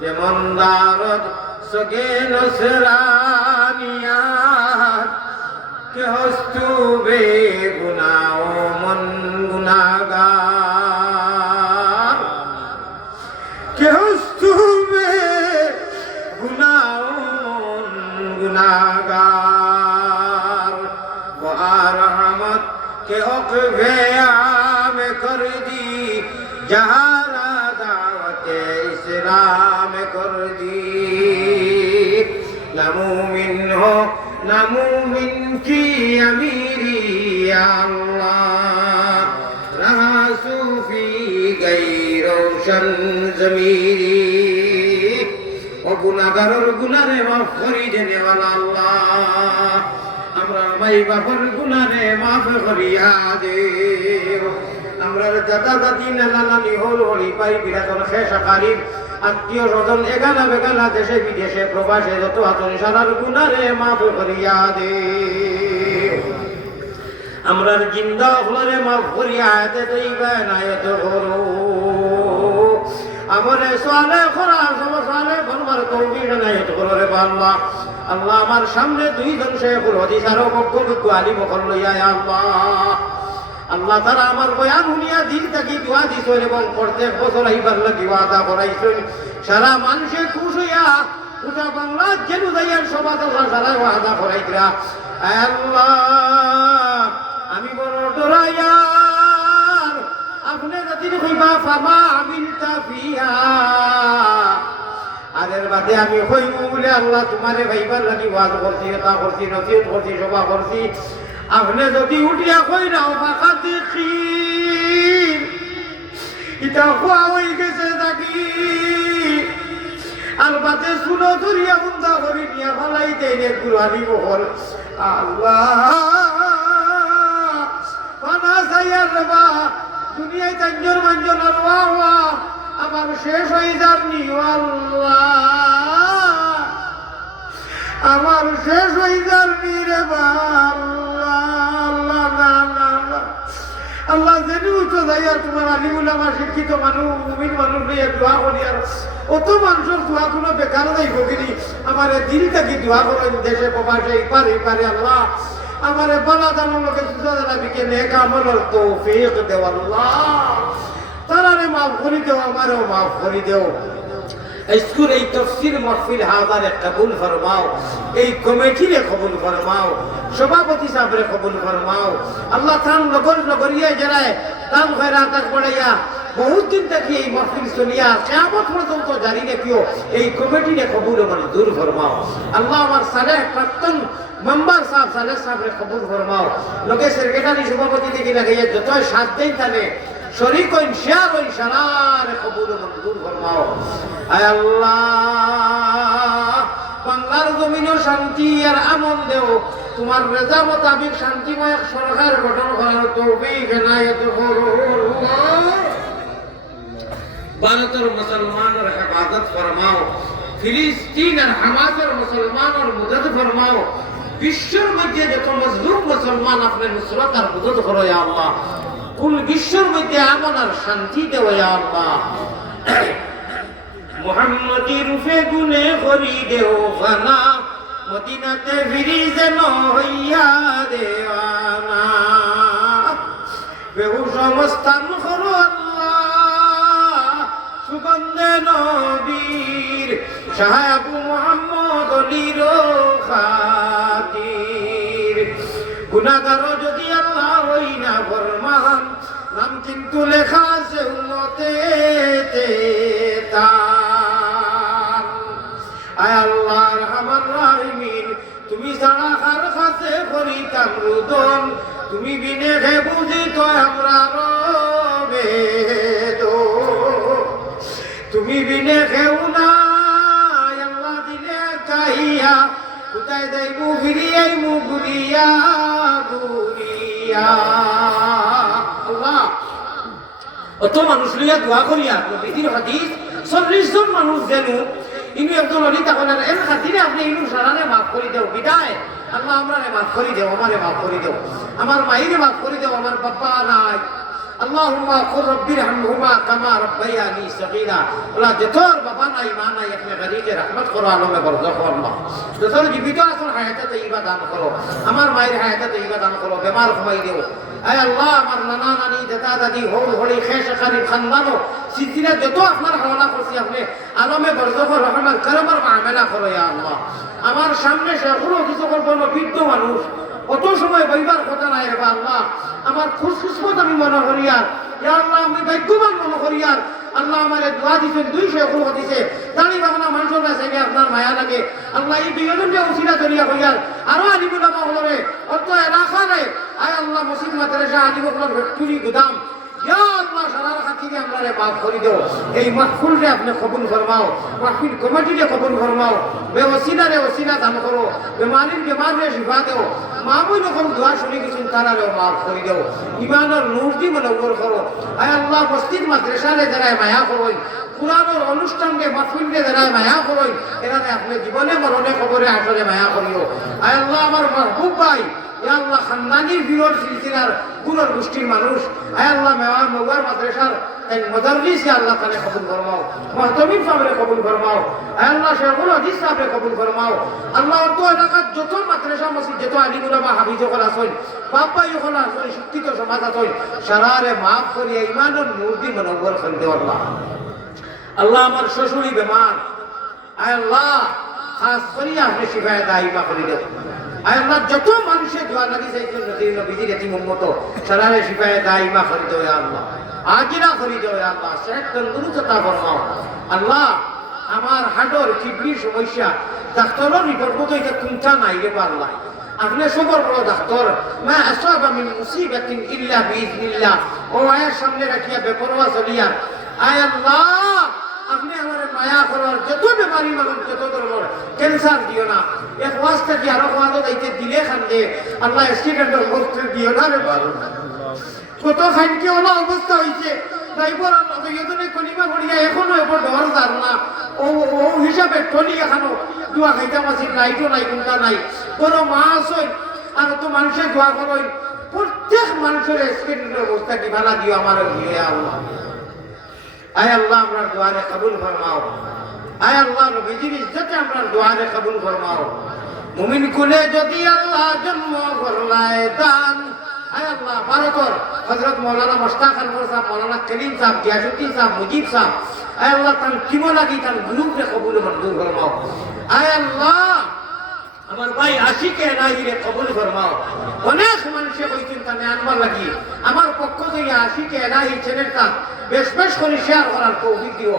যেমন দারদ সগে নসরানিয়াত কে হস্তু বে গুনাহ মন গুনাহগার কে হস্তু বে গুনাহ মন গুনাহগার ও রহমত কে ওকবে আম কর দি जहारा दावत इस्लाम कर दी नमूमिन हो नमूमिन की अमीरी या अल्लाह रहा सूफी गई रोशन जमीरी ओ गुनाहगार और गुनाहे माफ करी देने वाला अल्लाह हमरा माई बापर गुनाहे माफ करिया दे আমরা দাদা দাদি নানা নানি হল হলি পাই বিরাদর শেষ আকারিব আত্মীয় স্বজন এগানা বেগানা দেশে বিদেশে প্রবাসে যত আতন সারার গুনারে মাফ করিয়া দে আমরার জিন্দা হলরে মাফ করিয়া আয়াতে তৈবা নায়ত করো আমরে সোয়ালে খরা সমসালে বনবার তৌফিক নায়ত করো রে আল্লাহ আল্লাহ আমার সামনে দুইজন শেখুল হাদিস আর বক্তব্য আলিম হল লইয়া আল্লাহ আল্লাহ তারা আমার বয়ান শুনিয়া দিল থাকি দোয়া দিছ এবং প্রত্যেক বছর এইবার লাগি ওয়াদা করাইছেন সারা মানুষে খুশ হইয়া গোটা বাংলা যেন যাইয়ার সমাজ আল্লাহ সারা ওয়াদা করাইতরা আল্লাহ আমি বড় ডরাইয়ার আপনি যদি কইবা ফামা আমিনতা ফিহা আদের বাদে আমি কইব বলে আল্লাহ তোমারে ভাইবার লাগি ওয়াদা করছি তা করছি নসিহত করছি সভা করছি আপনি যদি উঠিয়া কই নাও ফাঁকা দেখি এটা খোয়া হয়ে গেছে নাকি আর বাতে শুনো ধরিয়া বন্ধা করি নিয়া ফালাইতে গুরুহানি বহল আল্লাহ ফানা সাইয়ার রেবা দুনিয়ায় তাঞ্জর মাঞ্জন আর ওয়া আমার শেষ হয়ে যাননি আল্লাহ আমার শেষ হয়ে যাননি রে আল্লাহ জেনে উঠো যাই আর তোমার আলিমুল আমার শিক্ষিত মানুষ মুমিন মানুষ নিয়ে দোয়া করি আর অত মানুষের দোয়া কোনো বেকার যাই ভগিনি আমার দিল থেকে দোয়া করেন দেশে প্রবাসে পারে আল্লাহ আমার বালা দানোর লোকে সুসাদা নবীকে নেক আমলের তৌফিক দেও আল্লাহ তারারে মাফ করে দেও আমারও মাফ করে দেও স্কুল এই তফসির মাহফিল হাজারে কবুল ফরমাও এই কমিটিরে কবুল ফরমাও সভাপতি সাহেবরে কবুল ফরমাও আল্লাহ তান নগরিয়া জরায় তান খয়রাত পড়াইয়া বহুত দিন থেকে এই মাহফিল চলিয়া কিয়ামত পর্যন্ত জারি রাখিও এই কমিটিরে কবুল মঞ্জুর ফরমাও আল্লাহ আমার সালেহ প্রাক্তন মেম্বার সাহেবরে কবুল ফরমাও লোকে সেক্রেটারি সভাপতি থেকে লাগাইয়া যত 7 দিন থাকে শরীক হইন শেয়ার হইন সারারে কবুল মঞ্জুর ফরমাও আয় আল্লাহ বাংলার জমিনও শান্তি আর আমন দেও তোমার রেজা মোতাবিক শান্তিময় সরকার গঠন করার তৌফিক এনায়েত করো ভারতের মুসলমানের হেফাজত ফরমাও ফিলিস্তিন আর হামাসের মুসলমানের মদদ ফরমাও বিশ্বের মধ্যে যত মজলুম মুসলমান আপনার নুসরত আর মদদ করো ইয়া আল্লাহ কুল বিশ্বের মধ্যে আমন আর শান্তি দেও ইয়া আল্লাহ মুহাম্মদি রূপে গুনে করি দেও ফানা মদিনাতে ফিরি যেন হইয়া দেওয়ানা বেহুশ অবস্থান করো আল্লাহ সুগন্ধে নবীর শাহ আবু মুহাম্মদ আলীর খাতির গুনাহগার যদি আল্লাহ হই না ফরমান নাম কিন্তু লেখা আছে উম্মতে তার আয় আল্লাহ রহমান রাহিমিন তুমি ছাড়া কার কাছে করিতাম রুদন তুমি বিনে হে বুঝি তো আমরা রবে দো তুমি বিনে খেউ না আল্লাহ দিলে চাহিয়া কোথায় দেব ফিরিয়াই মুগুরিয়া গুরিয়া আল্লাহ অত মানুষ লইয়া দোয়া করিয়া নবীর হাদিস 40 জন মানুষ জানু ইনি একজন অলি তখন এর খাতিরে আপনি ইনু সারানে মাফ করে দেও বিদায় আল্লাহ আমরারে মাফ করে দেও আমারে মাফ করে দেও আমার মাইরে মাফ করে দেও আমার বাবা নাই اللهم قل رب ارحمهما كما ربياني صغيرا ওলা যতর বাবা নাই মা নাই আপনি গরিকে রহমত করো আলমে বরজখ আল্লাহ যতর জীবিত আছেন হায়াতে তৈবা দান করো আমার মায়ের হায়াতে তৈবা দান করো বেমার কমাই দিও আয় আল্লাহ আমার নানা নানি দাদা দাদি হল হলি খেশ খারিফ খানদানো সিলসিলা যত আপনার হাওলা করছি আপনি আলমে বরজখ রহমত করবার মামেলা করো ইয়া আল্লাহ আমার সামনে সেগুলো কিছু করবো বৃদ্ধ মানুষ অত সময় বইবার কথা নাই রে আল্লাহ আমার খুশকিসমত আমি মনে করি আর ইয়া আল্লাহ আমি ভাগ্যবান মনে করি আর আল্লাহ আমারে দোয়া দিবেন 200 কুল দিছে জানি বাংলা মানুষের কাছে আপনার মায়া লাগে আল্লাহ এই দুইজন যে উসিলা করিয়া কইয়ার আরো আলিমুল মাহলরে অত এলাকারে আয় আল্লাহ মসজিদ মাদ্রাসা আলিমুল ফ্যাক্টরি গুদাম ইয়া আল্লাহ সারার খাতিরে আমরারে মাফ করে দাও এই মাহফিলরে আপনি কবুল ফরমাও মাহফিল কমিটিরে কবুল ফরমাও বেওসিলারে ওসিলা দান করো বেমানির বেমারে শিফা দাও মামুই যখন দোয়া শুনে গেছেন তারারে মাফ করে দাও ইমানের নূর দি মনোবর করো আয় আল্লাহ মসজিদ মাদ্রাসারে যারা মায়া করো কুরআনের অনুষ্ঠানকে মাহফিলকে যারা মায়া করো এরারে আপনি জীবনে মরণে কবরে আসলে মায়া করিও আয় আল্লাহ আমার মাহবুব ভাই ইয়া আল্লাহ খানদানির বিরোধ সিলসিলার গুণর গোষ্ঠীর মানুষ আয় আল্লাহ মেওয়ার মগুয়ার মাদ্রাসার এক মুদাররিস ইয়া আল্লাহ তাআলা কবুল ফরমাও মুহতামিম সাহেবরে কবুল ফরমাও আয় আল্লাহ শেখুল হাদিস সাহেবরে কবুল ফরমাও আল্লাহ অত এলাকার যত মাদ্রাসা মসজিদ যত আলিম উলামা হাফিজ হল আছেন বাপ্পা হল আছেন শিক্ষিত সমাজ আছেন সারারে মাফ করিয়া ইমানের নূর দি মনোবর করে দেও আল্লাহ আল্লাহ আমার শ্বশুরি বেমার আয় আল্লাহ খাস করিয়া আপনি শিফায়ে দাইমা করে দেও আয় আল্লাহ যত মানুষের দোয়া লাগিছে এই নবীজির এতিম উম্মত সারারে শিফায়ে দাইমা করে দেও ইয়া আল্লাহ আজিরা করে দেও ইয়া আল্লাহ সেহত তন্দুরুস্ত তা ফরমাও আল্লাহ আমার হাড়ের কিডনির সমস্যা ডাক্তারের রিপোর্ট মতো এটা কোনটা নাই রে আল্লাহ আপনি সবর বড় ডাক্তার মা আসাবা মিন মুসিবাতিন ইল্লা বিইذنিল্লাহ ও আয়ের সামনে রাখিয়া বেপরোয়া চলিয়া আয় আল্লাহ আপনি আমার মায়া করার যত বেমারি মানুষ যত ধরনের ক্যান্সার দিও না এক ওয়াজটা কি আরো ওয়াজও দিতে দিলে খান্দে আল্লাহ অ্যাক্সিডেন্টের মরতে দিও না রে বাবা কত খানকে ওলা অবস্থা হইছে ড্রাইভার দুইজনে কলিমা পড়িয়া এখনো এরপর ডর যার না ও হিসাবে টলি এখানো দোয়া খাইতে মাসি লাইটও নাই কোনটা নাই কোনো মাছ হই আর তো মানুষের দোয়া করই প্রত্যেক মানুষের অ্যাক্সিডেন্টের অবস্থা কি ভালো দিও আমার দিয়ে আল্লাহ আয় আল্লাহ আমরার দোয়ারে কবুল ফরমাও আয় আল্লাহ নবীজির ইজ্জতে আমরার দোয়ারে কবুল ফরমাও মুমিন কুলে যদি আল্লাহ জন্ম করলায় দান আয় আল্লাহ ভারতর হযরত মাওলানা মুশতাক আনওয়ার সাহেব মাওলানা করিম সাহেব গিয়াসউদ্দিন সাহেব মুজিব সাহেব আয় আল্লাহ তান কিমো লাগি তান গ্রুপে কবুল মঞ্জুর ফরমাও আয় আল্লাহ আমার ভাই আশিকে এলাহিরে কবুল ফরমাও অনেক মানুষে কইছেন তানে আনবার লাগি আমার পক্ষ থেকে আশিকে এলাহি চ্যানেলটা বেশ বেশ করে শেয়ার করার তৌফিক দিও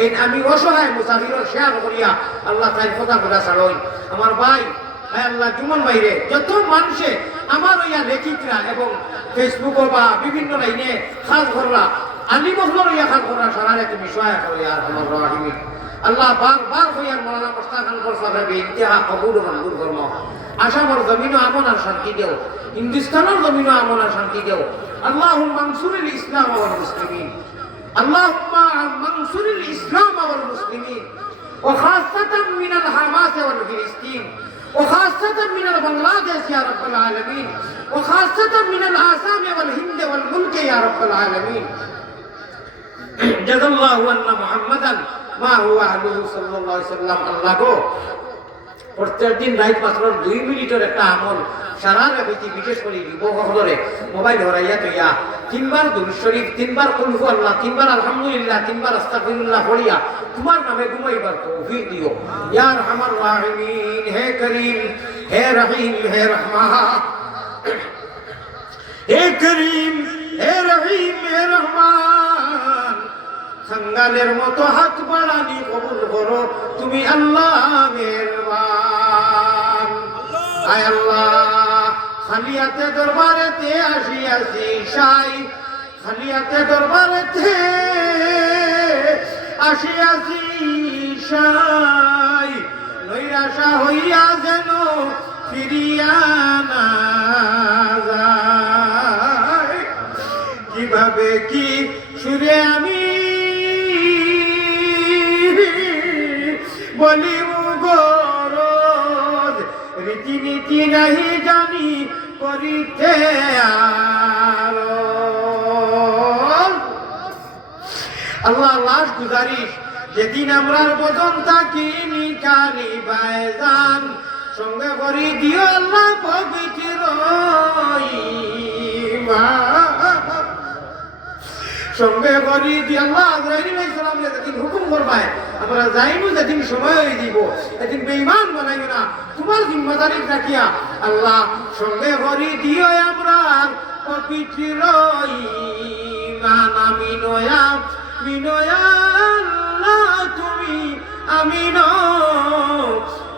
এই আমি অসহায় মুসাফিরের শেয়ার করিয়া আল্লাহ তাই কথা বলা ছাড়ই আমার ভাই আল্লাহ জুমন ভাইরে যত মানুষে আমার ইয়া লেখিকরা এবং ফেসবুকও বা বিভিন্ন লাইনে খাস কররা আলী বহলর ইয়া খাস কররা সারারে তুমি সহায় করো ইয়া আমার রাহিমি আল্লাহ বারবার হইয়ার মাওলানা মুশতাক আনওয়ার সাহেব ইন্তেহা কবুল ও মঞ্জুর ফরমাও আসামর জমিনও আমন আর শান্তি দেও হিন্দুস্তানের জমিনও আমন আর শান্তি দেও আল্লাহুম্মা আনসুরিল ইসলাম ওয়াল মুসলিমিন আল্লাহুম্মা আনসুরিল ইসলাম ওয়াল মুসলিমিন ওয়া খাসাতান মিনাল হামাস ওয়াল ফিলিস্তিন وخاصة من بنغلاديش يا رب العالمين وخاصة من الآسام والهند والملك يا رب العالمين جزا الله أن محمدا ما هو أهله صلى الله عليه وسلم الله को প্রত্যেক দিন রাত মাত্র 2 মিনিটের একটা আমল সারা রাতে বিশেষ করে যুবকসকলে মোবাইল হরাইয়া তৈয়া 3 বার দুরূদ শরীফ 3 বার কুল হু আল্লাহ 3 বার আলহামদুলিল্লাহ 3 বার আস্তাগফিরুল্লাহ পড়িয়া তোমার নামে ঘুমাইবার তৌফিক দিও ইয়া আরহামার রাহিমিন হে করিম হে রহিম হে রহমান হে করিম হে রহিম হে রহমান সঙ্গালের মতো হাত বাড়ানি কবুল করো তুমি আল্লাহ মেহেরবান আয় আল্লাহ খালিয়াতে দরবারেতে আসিয়াছি সাই খালিয়াতে দরবারেতে আসিয়াছি সাই নৈরাশা হইয়া যেন ফিরিয়া না যায় কিভাবে কি সুরে আমি বলি গরজ রীতিনীতি নাহি জানি করিতে আরো আল্লাহ লাশ গুজারিশ যেদিন আমরা বদন থাকি নিকালি বাইজান সঙ্গে করি দিও আল্লাহ পবিত্র সঙ্গে করি দিয়ে আল্লাহ ইব্রাহিম আলাইহিস সালাম যেদিন হুকুম করবায় আমরা যাইবো যেদিন সময় হয়ে দিব এদিন বেঈমান বানাইও না তোমার জিম্মাদারি রাখিয়া আল্লাহ সঙ্গে করি দিও আমরা পবিত্র ইমান আমিনয়া মিনয়া আল্লাহ তুমি আমিন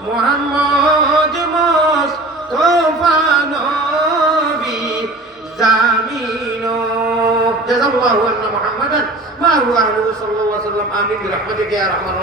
মুহাম্মদ মুস্তাফা নবী জামিন জাযাল্লাহু আন্না মুহাম্মাদান মা হুয়া আলাইহি ওয়াসাল্লাম আমিন বিরহমাতিকা ইয়া রাহমান